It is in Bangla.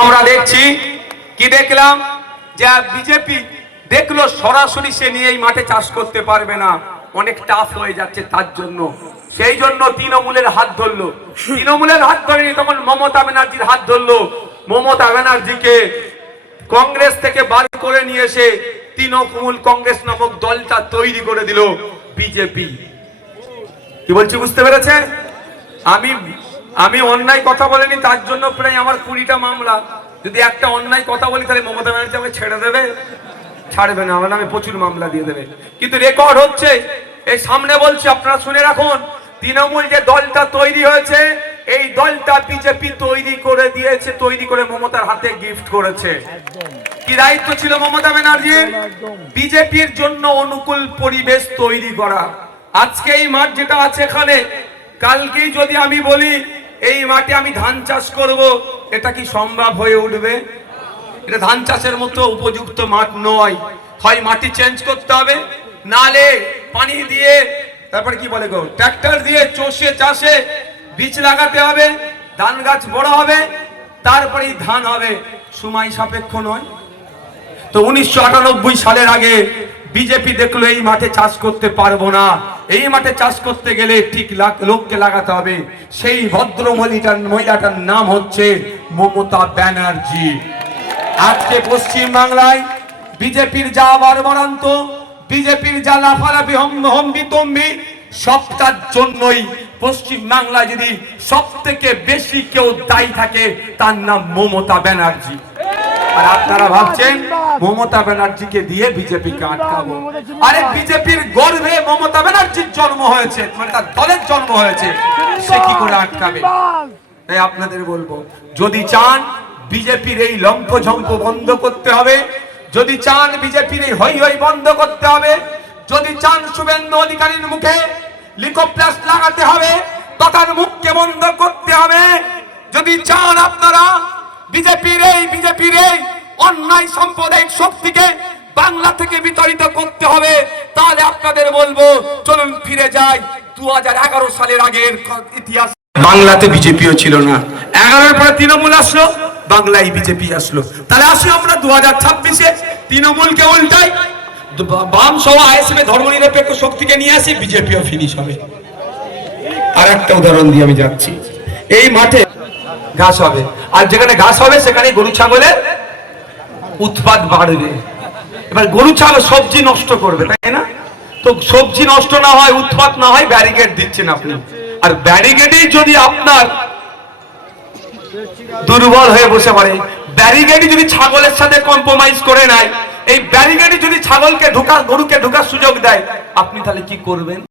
আমরা দেখছি কি দেখলাম যে বিজেপি দেখলো সরাসরি সে নিয়ে এই মাঠে চাষ করতে পারবে না, অনেক টাফ হয়ে যাচ্ছে তার জন্য, সেই জন্য তৃণমূলের হাত ধরলো। তৃণমূলের হাত ধরেনি, তখন মমতা ব্যানার্জির হাত ধরলো। মমতা ব্যানার্জিকে কংগ্রেস থেকে বার করে নিয়ে এসে তৃণমূল কংগ্রেস নামক দলটা তৈরি করে দিল বিজেপি। কি বলছি বুঝতে পেরেছেন? আমি অন্যায় কথা বলিনি, তার জন্য প্রায় আমার 20টা মামলা। যদি একটা অন্যায় কথা বলি তাহলে মমতা ব্যানার্জি আমাকে ছেড়ে দেবে? ছাড়বে না, আমার নামে প্রচুর মামলা দিয়ে দেবে। কিন্তু রেকর্ড হচ্ছে, এই সামনে বলছি, আপনারা শুনে রাখুন। তৃণমূল যে দলটা তৈরি হয়েছে, এই দলটা বিজেপি তৈরি করে দিয়েছে, তৈরি করে মমতার হাতে গিফট করেছে। কি দায়িত্ব ছিল মমতা ব্যানার্জির? বিজেপির জন্য অনুকূল পরিবেশ তৈরি করা। আজকে এই মাঠ যেটা আছে এখানে, কালকেই যদি আমি বলি এই মাঠে আমি ধান চাষ করব, এটা কি সম্ভব হয়ে উঠবে? এটা ধান চাষের মতো উপযুক্ত মাঠ নয়। হয় মাটি চেঞ্জ করতে হবে, নালে পানি দিয়ে, তারপর কি বলে গো, ট্রাক্টর দিয়ে চষে চাষে বীজ লাগাতে হবে, ধান গাছ বড় হবে, তারপরে ধান হবে। সময় সাপেক্ষ নয় তো। 1998 সালের আগে বিজেপি দেখলো এই মাঠে চাষ করতে পারবো না, এই মাঠে চাষ করতে গেলে ঠিক লোককে লাগাতে হবে। সেই ভদ্র মহিলাটার নাম হচ্ছে মমতা ব্যানার্জি। আজকে পশ্চিম বাংলায় বিজেপির যা বারবারান্ত, বিজেপির যা লাফালাফি হম্বিতম্বি, সবটার জন্যই পশ্চিম বাংলায় যদি সব থেকে বেশি কেউ দায়ী থাকে তার নাম মমতা ব্যানার্জি। আর আপনারা ভাবছেন মমতা ব্যানার্জিকে দিয়ে বিজেপিকে আটকাবো। আরে বিজেপির গর্ভে মমতা ব্যানার্জির জন্ম হয়েছে, মানে তার দলের জন্ম হয়েছে, সে কি করে আটকাবে? তাই আপনাদের বলবো, যদি চান বিজেপির এই লম্পঝম্প বন্ধ করতে হবে, যদি চান বিজেপির এই হই হই বন্ধ করতে হবে, যদি চান শুভেন্দু অধিকারীর মুখে লিকোপ্লাস লাগাতে হবে, তথার মুখকে বন্ধ করতে হবে, যদি চান আপনারা বিজেপির এই অন্যায় সাম্প্রদায়িক শক্তিকে বাংলা থেকে বিতাড়িত করতে হবে, তাহলে আপনাদের বলবো চলুন ফিরে যাই 2011 সালের আগের ইতিহাস। বাংলাতে বিজেপিও ছিল না, 11-এর পরে তৃণমূল আসলো, বাংলায় বিজেপি আসলো। তাহলে আসি আমরা 2026-এ তৃণমূলকে উল্টাই, বাম সহ আইএসএফ ধর্মনিরপেক্ষ শক্তিকে নিয়ে আসি, বিজেপিও ফিনিশ হবে। আর একটা উদাহরণ দিয়ে আমি যাচ্ছি, এই মাঠে ঘাস হবে, আর যেখানে ঘাস হবে সেখানে গরু ছাগলের উৎপাত বাড়বে। এবার গরু ছাগল সবজি নষ্ট করবে, তাই না? তো সবজি নষ্ট না হয়, উৎপাত না হয়, ব্যারিকেড দিচ্ছেন আপনি। আর ব্যারিকেডেই যদি আপনার দুর্বল হয়ে বসে পড়ে, ব্যারিকেডই যদি ছাগলের সাথে কম্প্রোমাইজ করে নেয়, এই ব্যারিকেডই যদি ছাগলকে গরুকে ঢোকার সুযোগ দেয়, আপনি তাহলে কি করবেন?